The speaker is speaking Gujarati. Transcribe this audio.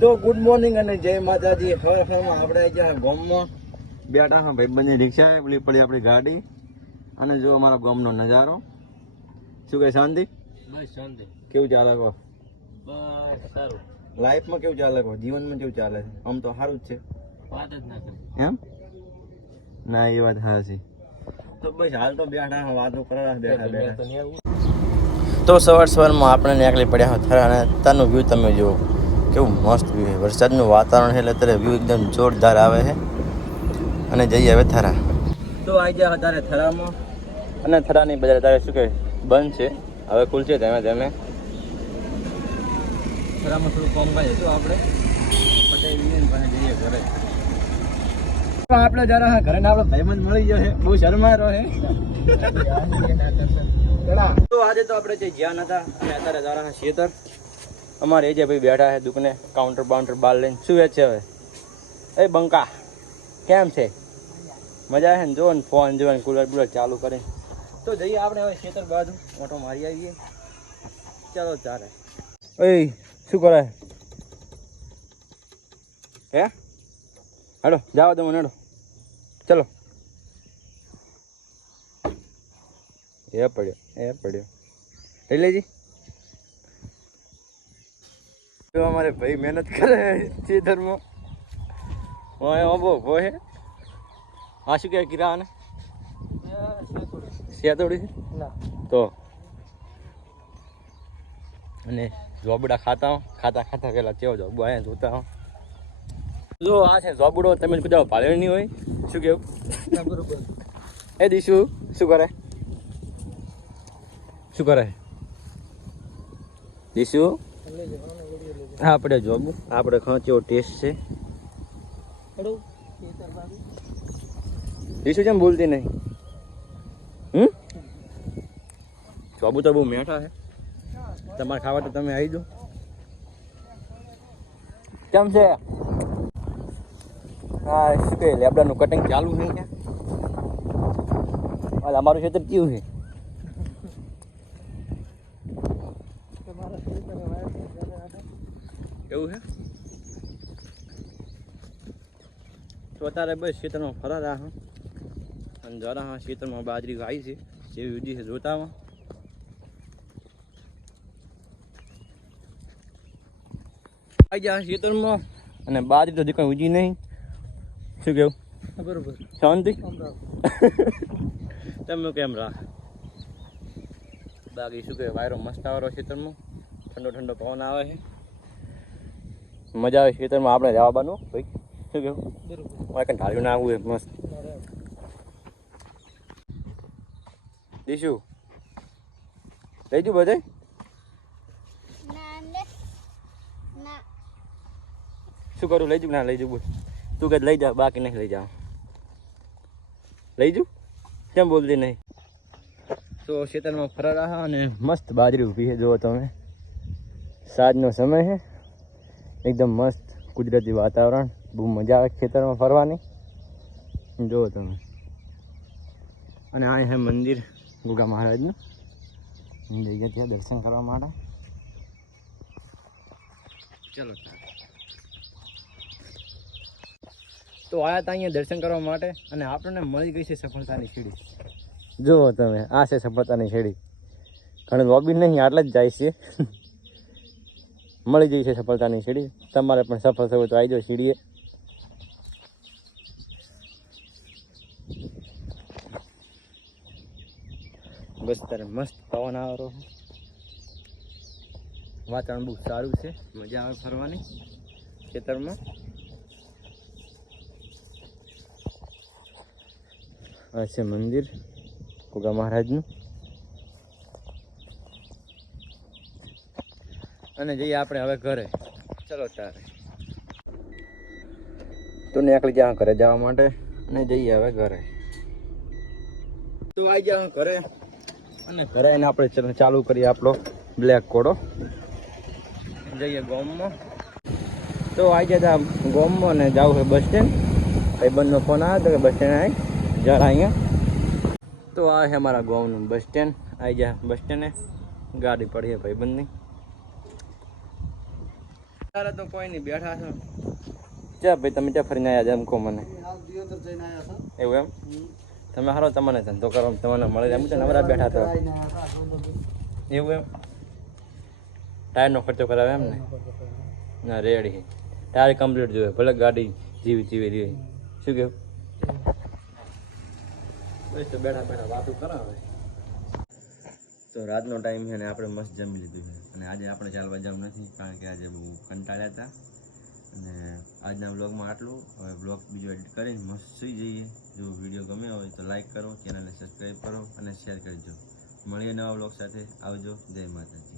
તો ગુડ મોર્નિંગ અને જય માતાજી. હર હરમાં આપણે જ્યાં ગામમાં. બેઠા હા બંને રિક્ષા પેલી પડી આપણી ગાડી. અને જો અમારા ગામનો નજારો. શું કહે શાંતિ? બસ શાંતિ. કેવું ચાલે કહો? બસ સારું. લાઈફમાં કેવું ચાલે કહો? જીવનમાં કેવું ચાલે? છે આમ તો સારું જ છે. વાત જ ના એમ? ના એ વાત સાચી. તો બસ હાલ તો બેઠા હા વાતો કરવા બેઠા બેઠા. તો સવાર સવારમાં આપણે નીકળી પડ્યા હતા અને અત્યારનું વ્યૂ તમે જુઓ. કેવું મસ્ત વ્યૂ છે. વરસાદનું વાતાવરણ છે એટલે અત્યારે વ્યૂ એકદમ જોરદાર આવે છે. અને જઈએ હવે થરા. તો આવી ગયા અત્યારે થરામાં. અને થરાની બજાર અત્યારે શું કહે બંધ છે. હવે ખુલશે ધીમે ધીમે. થરામાં થોડું આપણે. પટાઈ જઈએ ઘરે. આપણે જરા ઘરે ના આપણે ભાઈબંધ મળી ગયો છે. બહુ શરમા રહ્યો છે. તો આજે તો આપણે જે જ્યાં હતા અને અત્યારે જરા શેતર અમારે જે ભાઈ બેઠા છે દુકને કાઉન્ટર બાઉન્ટર બાર લઈને, શું વેચે હવે? એ બંકા, કેમ છે? મજા આવે ને? જો ને ફોન જોવા કુલર બુલર ચાલુ કરે તો જઈએ આપણે હવે ખેતર બાજુ ઓટો મારી આવીએ. ચાલો ચાલે. એ, શું કરે? હે? હેડો, જાઓ દો મને હેડો ચલો. એ પડ્યો એ પડ્યો. લઈ લેજી. જો અમારે ભાઈ મહેનત કરે ચેતરમાં ઓય ઓબો હે આ શું કહેવાય કિરાને શેતોડી છે? તો? અને જોબડા ખાતા હો. ખાતા ખાતા પેલા કેવો જોબો આયા જોતા હો. જો આ છે જોબડો તમે બધા ભાળ્યો નહીં હોય. શું કેવું? એ દીશુ શું કરે? શું કરે? દીશુ? આપણે જોબ આપણે કેવો ટેસ્ટ છે. ઈશુ કેમ બોલતી નહીં? હમ? જોબુ તો બહુ મેઠા છે. તમારે ખાવા તો તમે આવી દો કેમ છે? હા શું કહે લેબડાનું કટિંગ ચાલુ છે અમારું ક્ષેત્ર કેવું છે? એવું છે તો અત્યારે બસ ખેતરમાં ફરા રહ્યા હા. અને જરા હા ખેતરમાં બાજરી વાવી છે જેવી ઉજી છે જોતામાં. આવી ગયા ખેતરમાં. અને બાજરી તો દીકરી ઉજી નહીં. શું કેવું? બરોબર. શાંતિ? તમે કેમ રાખ? બાકી શું કે વાયરો મસ્ત આવે ખેતરમાં. ઠંડો ઠંડો પવન આવે છે. મજા આવે ખેતરમાં આપણે જવાબાનું ભાઈ શું કેવું બરોબર. મારે કંઈ ઢાળ્યું ના આવવું મસ્ત. દીશું લઈ જુ બધે? ના ને ના. શું કરું? લઈ જુ ના લઈ જુ બોલ. તું કે લઈ જા બાકી નહીં લઈ જાવ લઈ જુ કેમ બોલતી નહીં? તો ખેતરમાં ફરા રહ્યા અને મસ્ત બાજરી ઊભી છે જુઓ તમે. સાંજનો સમય છે. એકદમ મસ્ત કુદરતી વાતાવરણ, બહુ મજા આવે ખેતરમાં ફરવાની. જુઓ તમે. અને આ છે મંદિર ગુગા મહારાજનું. જઈ ગયા ત્યાં દર્શન કરવા માટે. ચલો તો આયા હતા અહીંયા દર્શન કરવા માટે અને આપણને મળી ગઈ છે સફળતાની સીડી જુઓ તમે, આ છે સફળતાની સીડી કારણ લોબી નહીં, આટલે જ જાય છે. મળી ગઈ છે સફળતાની સીડી. તમારે પણ સફળ થવું તો આવી જાઓ સીડીએ. બસ તારે મસ્ત પવન આવે વાતાવરણ બહુ સારું છે. મજા આવે ફરવાની ખેતરમાં. આ છે મંદિર. કોગા મહારાજનું. અને જઈએ આપણે હવે ઘરે. ચલો તારે. તો નીકળી જા ઘરે જવા માટે અને જઈએ હવે ઘરે. તો આવી જા ઘરે. અને ઘરે આવીને આપણે ચાલુ કરીએ આપણો બ્લેક કોડો. જઈએ ગોમમાં. તો આવી જતા ગોમમાં ને જવું છે બસ સ્ટેન્ડ. ભાઈબંધનો ફોન આવ્યો તો કે બસ સ્ટેન્ડ આવી જરા અહીંયા. તો આ છે અમારા ગામનું બસ સ્ટેન્ડ. આવી જા બસ સ્ટેન્ડે. ગાડી પડી છે ભાઈબંધની. ચાલે તો કોઈ નહીં બેઠા છો. ચા ભાઈ તમે ત્યાં ફરીને આવ્યા એમ કહો મને. એવું એમ? તમે હારો તમને ધંધો કરો તમને મળે એમ તો નવરા બેઠા તો એવું એમ? ટાયરનો ખર્ચો કરાવે એમ ને? ના રેડી ટાયર કમ્પ્લીટ જોઈએ. ભલે ગાડી જીવી જીવી રહી શું કેવું બેઠા બેઠા વાતું કરાવે. તો રાતનો ટાઈમ છે અને આપણે મસ્ત જમી લીધું છે. અને આજે આપણે ચાલવા જવું નથી, કારણ કે આજે બહુ કંટાળ્યા હતા. અને આજના બ્લોગમાં આટલું. હવે બ્લોગ બીજો એડિટ કરીને મસ્ત સુઈ જઈએ. જો વીડિયો ગમ્યો હોય તો લાઇક કરો ચેનલને સબસ્ક્રાઈબ કરો અને શેર કરજો. મળીએ નવા બ્લોગ સાથે. આવજો. જય માતાજી.